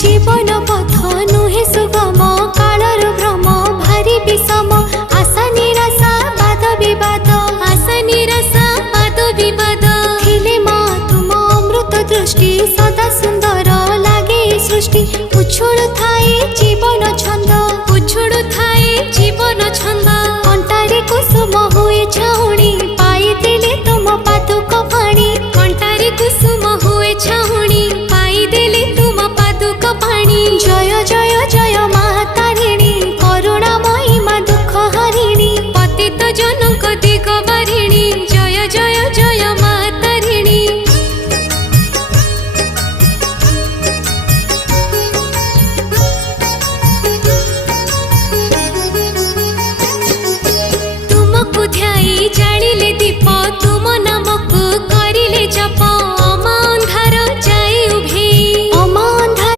जीवन पथ नुहे सुगम कालर भ्रम भारी विषम आशा निराशा वाद विवाद आशा निराशा वाद विवाद थिले मा तुम अमृत दृष्टि सदा सुंदर लागे सृष्टि उछुल थाए जीवन